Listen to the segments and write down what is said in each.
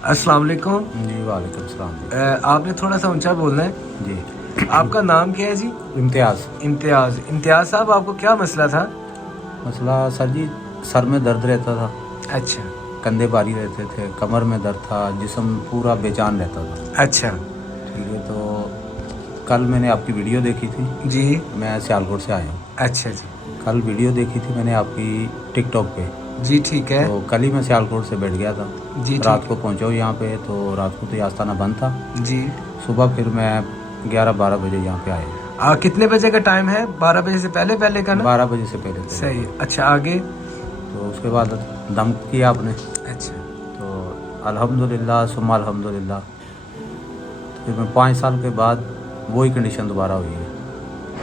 अस्सलाम वालेकुम। जी वालेकुम सलाम। आपने थोड़ा सा ऊंचा बोलना है जी। आपका नाम क्या है जी? इम्तियाज़। इम्तियाज साहब, आपको क्या मसला था? मसला सर जी, सर में दर्द रहता था, अच्छा कंधे भारी रहते थे, कमर में दर्द था, जिस्म पूरा बेचैन रहता था। अच्छा ठीक है, तो कल मैंने आपकी वीडियो देखी थी। जी। मैं सियालकोट से आया हूँ। अच्छा जी कल वीडियो देखी थी मैंने आपकी टिकटॉक पे। जी ठीक है। तो कल ही मैं सियालकोट से बैठ गया था। जी रात ठीक को पहुँचा हूँ यहाँ पे, तो रात को तो ये आस्थाना बंद था। जी। सुबह फिर मैं 11-12 बजे यहाँ पे आया। कितने बजे का टाइम है? 12 बजे से पहले पहले का ना? 12 बजे से पहले थे। सही। अच्छा आगे? तो उसके बाद दम किया आपने। अच्छा तो अल्हम्दुलिल्लाह सुम्मा अल्हम्दुलिल्लाह, फिर मैं 5 साल के बाद वही कंडीशन दोबारा हुई है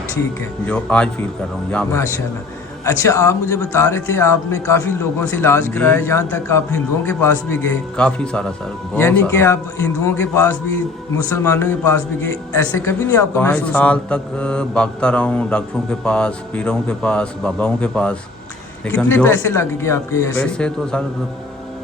ठीक है, जो आज फील कर रहा हूँ यहाँ पे। माशाल्लाह। अच्छा, आप मुझे बता रहे थे आपने काफ़ी लोगों से इलाज जी। कराया, यहाँ तक आप हिंदुओं के पास भी गए। काफ़ी सारा सर, बहुत यानी कि सारा। आप हिंदुओं के पास भी मुसलमानों के पास भी गए, ऐसे कभी नहीं आपको 5 महसूस साल हुआ? तक भागता रहा हूँ डॉक्टरों के पास, पीरों के पास, बाबाओं के पास, लेकिन कितने जो पैसे लग गए आपके ऐसे? पैसे तो सर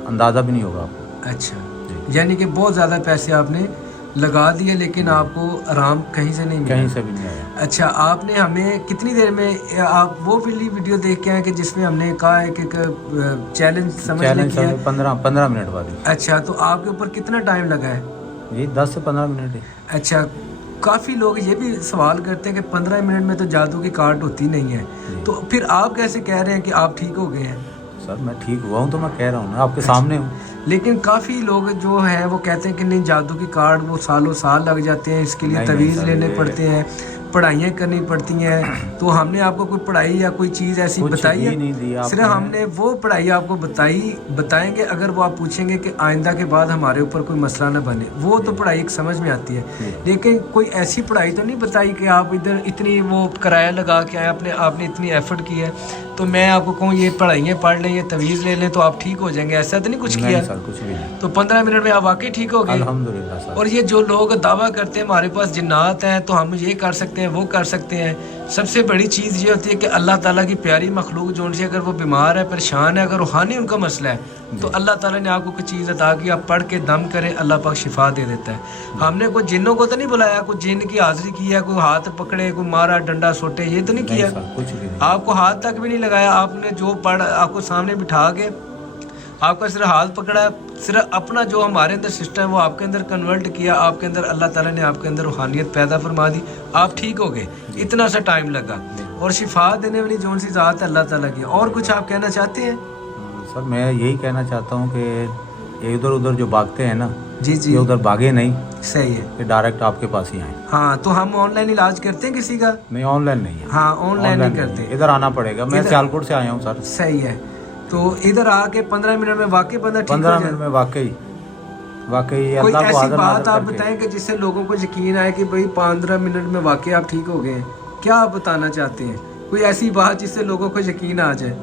अंदाज़ा भी नहीं होगा आपको। अच्छा, जी। यानी कि बहुत ज़्यादा पैसे आपने लगा दिए लेकिन आपको आराम कहीं से नहीं मिला? कहीं से भी नहीं आया। अच्छा, आपने हमें कितनी देर में आप वो वाली वीडियो देख के आए कि जिसमें हमने कहा है कि चैलेंज समझ चैलेंज किया? 15 मिनट बाद ही। अच्छा, तो आपके ऊपर कितना टाइम लगा है? ये 10 से 15 मिनट है। अच्छा, काफ़ी लोग ये भी सवाल करते हैं कि 15 मिनट में तो जादू की कार्ड होती नहीं है, जी। तो फिर आप कैसे कह रहे हैं कि आप ठीक हो गए हैं? सर मैं ठीक हुआ हूँ तो मैं कह रहा हूँ ना, आपके सामने हूँ। लेकिन काफ़ी लोग जो हैं वो कहते हैं कि नहीं, जादू की कार्ड वो सालों साल लग जाते हैं, इसके लिए नहीं, तवीज़ सर, लेने ये- पड़ते हैं, पढ़ाइयाँ करनी पड़ती हैं। तो हमने आपको कोई पढ़ाई या कोई चीज़ ऐसी कुछ बताई भी है? नहीं दी आपने। सिर्फ हमने वो पढ़ाई आपको बताएंगे अगर वो आप पूछेंगे कि आइंदा के बाद हमारे ऊपर कोई मसला ना बने, वो तो पढ़ाई एक समझ में आती है। लेकिन कोई ऐसी पढ़ाई तो नहीं बताई कि आप इधर इतनी वो किराया लगा के आए, आपने इतनी एफर्ट की है तो मैं आपको कहूँ ये पढ़ाइयाँ पढ़ लें, ये तवीज़ ले लें तो आप ठीक हो जाएंगे, ऐसा तो नहीं कुछ नहीं किया? सर, कुछ भी नहीं। तो 15 मिनट में आप वाकई ठीक हो गए? अल्हम्दुलिल्लाह सर। और ये जो लोग दावा करते हैं हमारे पास जिन्नात हैं तो हम ये कर सकते हैं वो कर सकते हैं, सबसे बड़ी चीज़ ये होती है कि अल्लाह ताला की प्यारी मखलूक जो उनसे अगर वो बीमार है, परेशान है, अगर रूहानी उनका मसला है तो अल्लाह ताला ने आपको कोई चीज़ अता की, आप पढ़ के दम करें, अल्लाह पाक शिफा दे देता है। हमने कोई जिन्नों को तो नहीं बुलाया, कोई जिन की हाज़िरी की है, कोई हाथ पकड़े, कोई मारा डंडा सोटे, ये तो नहीं किया। सर, कुछ भी नहीं। आपको हाथ तक भी नहीं लगाया, आपने जो पढ़ आपको सामने बिठा के आपका सिर्फ हाथ पकड़ा, सिर्फ अपना जो हमारे अंदर सिस्टम है वो आपके अंदर कन्वर्ट किया, आपके अंदर अल्लाह ताला ने आपके अंदर रूहानियत पैदा फरमा दी, आप ठीक हो गए। इतना सा टाइम लगा और शिफा देने वाली जो सी ज़ात है अल्लाह ताला की। और कुछ आप कहना चाहते हैं? सर मैं यही कहना चाहता हूँ कि इधर उधर जो भागते हैं ना, जी जी, ये उधर भागे नहीं, सही है। कि डायरेक्ट आपके पास ही आए। हाँ, तो हम ऑनलाइन इलाज करते हैं किसी का? नहीं, ऑनलाइन नहीं है। हाँ, ऑनलाइन नहीं करते, इधर आना पड़ेगा। मैं सियालकोट से आया हूँ सर। सही है। तो इधर आके 15 मिनट में वाकई बंदा ठीक हो 15 जाए? मिनट में वाकई कोई अल्लाह को ऐसी हाज़िर बात नाज़िर आप करके। बताएं कि जिससे लोगों को यकीन आए कि भाई 15 मिनट में वाकई आप ठीक हो गए हैं? क्या आप बताना चाहते हैं? कोई ऐसी बात जिससे लोगों को यकीन आ जाए?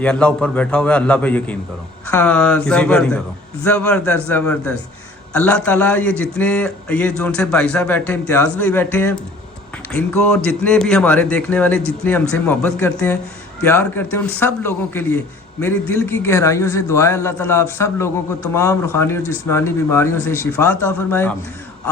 ये अल्लाह ऊपर बैठा हुआ है, अल्लाह पे यकीन करो। हाँ, किसी पे नहीं करो। जबरदस्त जबरदस्त। अल्लाह ताला ये जितने ये जो उनसे भाई साहब बैठे, इम्तियाज़ भाई बैठे हैं, इनको और जितने भी हमारे देखने वाले जितने हमसे मोहब्बत करते हैं, प्यार करते हैं, उन सब लोगों के लिए मेरी दिल की गहराइयों से दुआ है अल्लाह ताला आप सब लोगों को तमाम रूहानी और जिस्मानी बीमारियों से शिफा अता फरमाए।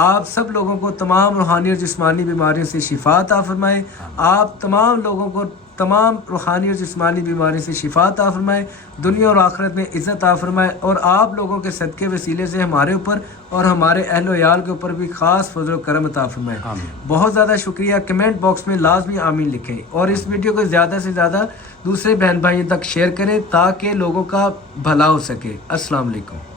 आप सब लोगों को तमाम रूहानी और जिस्मानी बीमारियों से शिफा अता फरमाए। आप तमाम लोगों को तमाम रूहानी और जिस्मानी बीमारी से शिफा अता फरमाए, दुनिया और आखिरत में इज़्ज़त अता फरमाए। और आप लोगों के सदक़े वसीले से हमारे ऊपर और हमारे अहल व याल के ऊपर भी ख़ास फज़ल व करम अता फरमाए। बहुत ज़्यादा शुक्रिया। कमेंट बॉक्स में लाजमी आमीन लिखें और इस वीडियो को ज़्यादा से ज़्यादा दूसरे बहन भाइयों तक शेयर करें ताकि लोगों का भला हो सके। अस्सलाम वालेकुम।